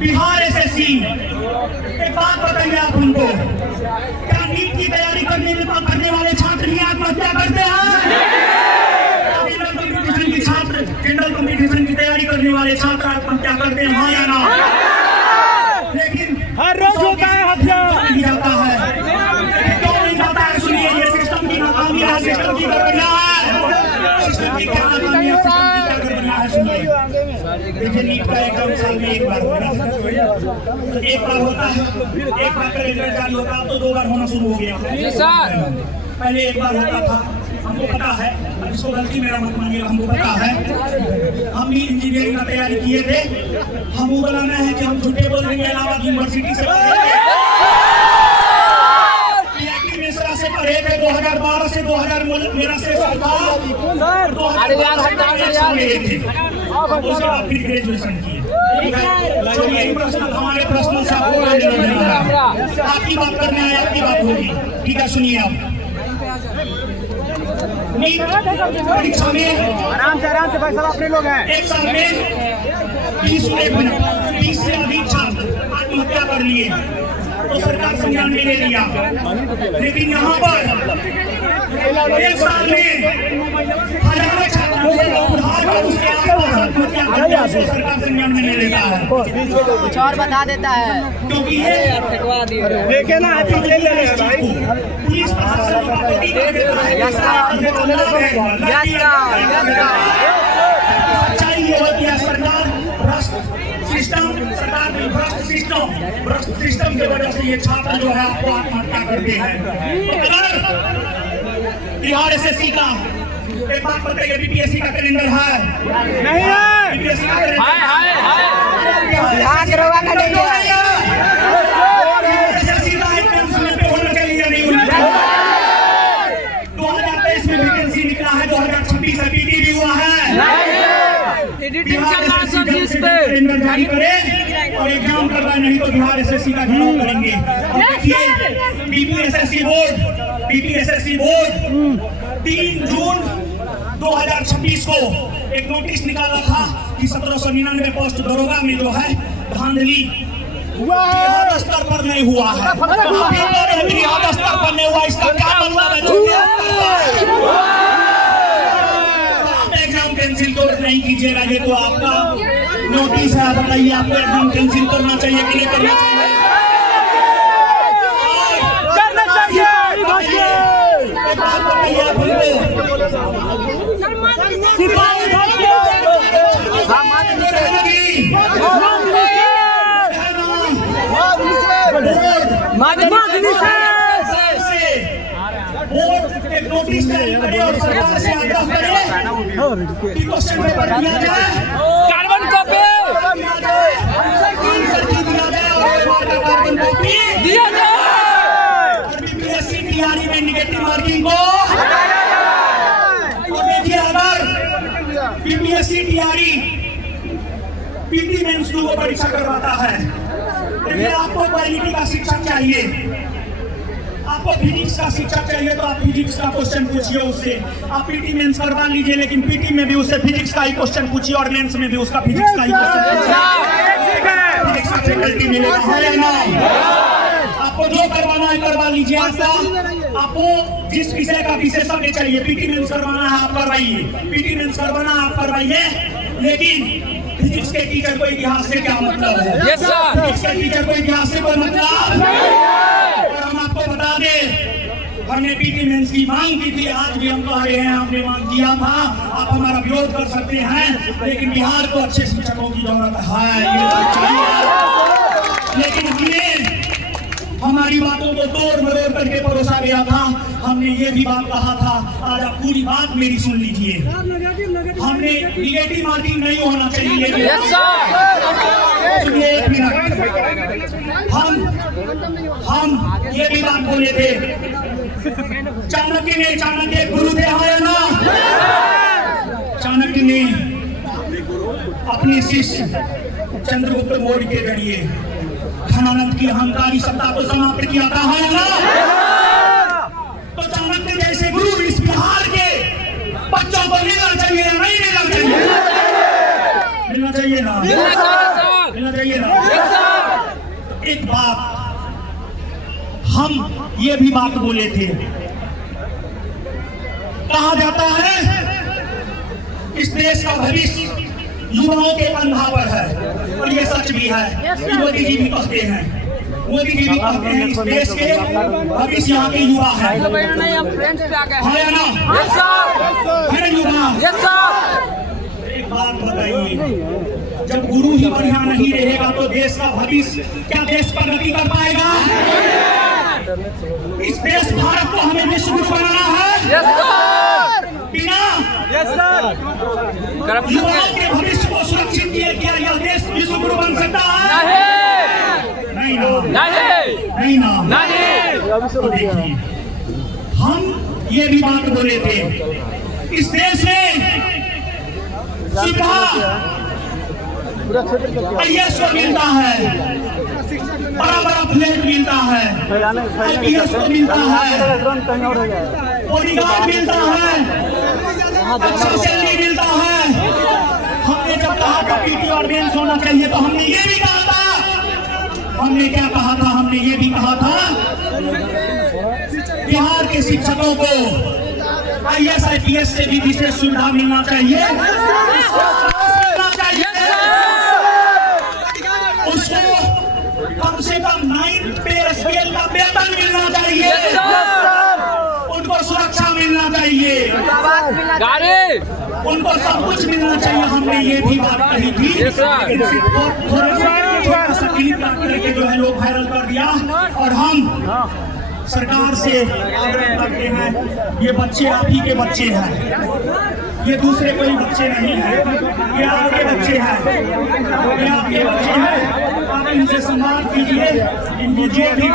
Bihar SSC, एक बात बताइए आप हमको, क्या नीट की तैयारी करने वाले छात्र ही आत्महत्या करते हैं? जनरल कॉम्पिटिशन की तैयारी करने वाले छात्र आत्महत्या करते हैं, हाँ या ना? लेकिन हर रोज होता है हत्या जाता है, क्यों नहीं जाता है? सुनिए, ये सिस्टम की नाकामी है, सिस्टम की गड़बड़ियां है, सिस्टम की क्या नाकामी है, सिस्टम की क्या गड़बड़ियां है। सुनिए, देखिए नीट का एग्जाम साल में एक बार होता है, एक बार कैलेंडर जारी होता है, तो 2 बार होना शुरू हो गया। पहले एक बार होता था, हमको पता है, इसको गलती मेरा मत मानिएगा, हमको पता है, हम भी इंजीनियरिंग का तैयारी किए थे। हम वो बोलना है कि हम झूठे बोल रहे हैं, इलाहाबाद यूनिवर्सिटी से पढ़े थे 2012 से 2000 मेरा से फिर ग्रेजुएशन किए। हमारे प्रश्न से आपकी बात करने आए, आपकी बात होगी, ठीक है? सुनिए, आप परीक्षा में आराम से भाई साहब, अपने लोग हैं। एक साल में 20 से अधिक छात्र आत्महत्या कर लिए, तो सरकार संज्ञान में ले लिया। लेकिन यहाँ पर एक साल में हजारों छात्रों उसके आसपास सरकार संज्ञान में ले लेता है, कुछ और बता देता है, क्योंकि ये देखे ना ले पुलिस प्रशासन सच्चाई ये होती है। भ्रष्ट सिस्टम की वजह से ये छात्र जो है आपको आत्महत्या करते हैं। अगर बिहार एसएससी का एक बात बताइए, बीपीएससी का कैलेंडर है? नहीं है। बीपीएससी का कैलेंडर होना चाहिए नहीं? 2023 में वैकेंसी निकला है, 2026 में पीटी भी हुआ है। कैलेंडर जारी करें और एग्जाम करवाए, नहीं तो बिहार एसएससी का घेराव करेंगे। देखिए, बीपीएससी बोर्ड 3 जून 2026 को एक नोटिस निकाला था कि 1799 पोस्ट दरोगा में जो है धांधली स्तर पर नहीं हुआ है, स्तर पर नहीं हुआ। इसका क्या मतलब है? एग्जाम कैंसिल तो नहीं कीजिएगा, ये तो आपका नोटिस है। बताइए, आपको एग्जाम कैंसिल करना चाहिए कि नहीं करना चाहिए? करना चाहिए। नोटिस जारी करे और सरकार से आग्रह करे कि क्वेश्चन पेपर दिया जाए, कार्बन कॉपी कार्बन कॉपी दिया जाए, बीपीएससी तैयारी में निगेटिव मार्किंग को। देखिए, अगर बीपीएससी तैयारी पीटी मेंस को परीक्षा करवाता है, देखिए आपको क्वालिटी का शिक्षक चाहिए, आपको फिजिक्स का शिक्षक चाहिए, तो आप फिजिक्स का क्वेश्चन पूछिए उससे। आप पीटी मेंस करवा लीजिए, लेकिन पीटी में भी उससे फिजिक्स का ही क्वेश्चन पूछिए और मेंस में भी उसका फिजिक्स का ही क्वेश्चन मिलेगा, है या नहीं? आपको जो करवाना है करवा लीजिए। आपको जिस विषय का विशेषज्ञ चाहिए, पीटी मेंस करवाना है आप करवाइए, पीटी मेंस करवाना है आप करवाइए, लेकिन फिजिक्स के टीचर को इतिहास से क्या मतलब है? फिजिक्स के टीचर को इतिहास से कोई मतलब? हम आपको बता दें, हमने पीटी मेंस की मांग की थी, आज भी हम कह रहे हैं, हमने मांग किया था। आप हमारा विरोध कर सकते हैं, लेकिन बिहार को अच्छे शिक्षकों की जरूरत है, ये सच्चाई है। लेकिन हमने हमारी बातों को तोड़ मरोड़ करके परोसा गया था। हमने ये भी बात कहा था, आज आप पूरी बात मेरी सुन लीजिए। हमने निगेटिव मार्किंग नहीं होना चाहिए। एक मिनट, हम ये भी बात बोले थे, चाणक्य गुरु थे, है ना? चाणक्य ने अपने शिष्य चंद्रगुप्त मौर्य के जरिए धनानंद की अहंकारी सत्ता को समाप्त किया था, है ना? तो चाणक्य जैसे गुरु इस बिहार के बच्चों को मिलना चाहिए या नहीं मिलना चाहिए? मिलना चाहिए ना? मिलना चाहिए ना? एक बात हम ये भी बात बोले थे, कहा जाता है इस देश का भविष्य युवाओं के कंधा पर है, और ये सच भी है। मोदी जी भी कहते हैं, मोदी जी भी कहते हैं इस देश के भविष्य यहाँ के युवा है, है ना? है ना युवा? एक बात बताइए, जब गुरु ही बढ़िया नहीं रहेगा तो देश का भविष्य क्या देश प्रगति कर पाएगा? इस देश भारत को हमें विश्व गुरु बनाना है, बिना युवाओं के भविष्य को सुरक्षित किए क्या यह देश विश्व गुरु बन सकता है? नहीं ना, नहीं ना। तो देखिए, हम ये भी बात बोले थे, इस देश में सीधा IAS को मिलता है, बड़ा बड़ा फ्लैट मिलता है, IPS को मिलता है, बॉडीगार्ड मिलता है, अच्छा सैलरी मिलता है। हमने जब कहा था पीटी और मेंस होना चाहिए तो हमने ये भी कहा था, हमने क्या कहा था? हमने ये भी कहा था बिहार के शिक्षकों को IAS IPS से भी विशेष सुविधा मिलना चाहिए, उसको कम से कम 9 पे स्केल का वेतन मिलना चाहिए, उनको सुरक्षा मिलना चाहिए, उनको सब कुछ मिलना चाहिए। हमने ये भी बात कही थी, थोड़ा सा क्लिप करके जो है लोग वायरल कर दिया, और हम सरकार से आग्रह करते हैं, ये बच्चे आप ही के बच्चे हैं, ये दूसरे कोई बच्चे नहीं हैं, ये आपके बच्चे हैं, ये आपके बच्चे हैं। आप इनसे संवाद कीजिए, इनको जो भी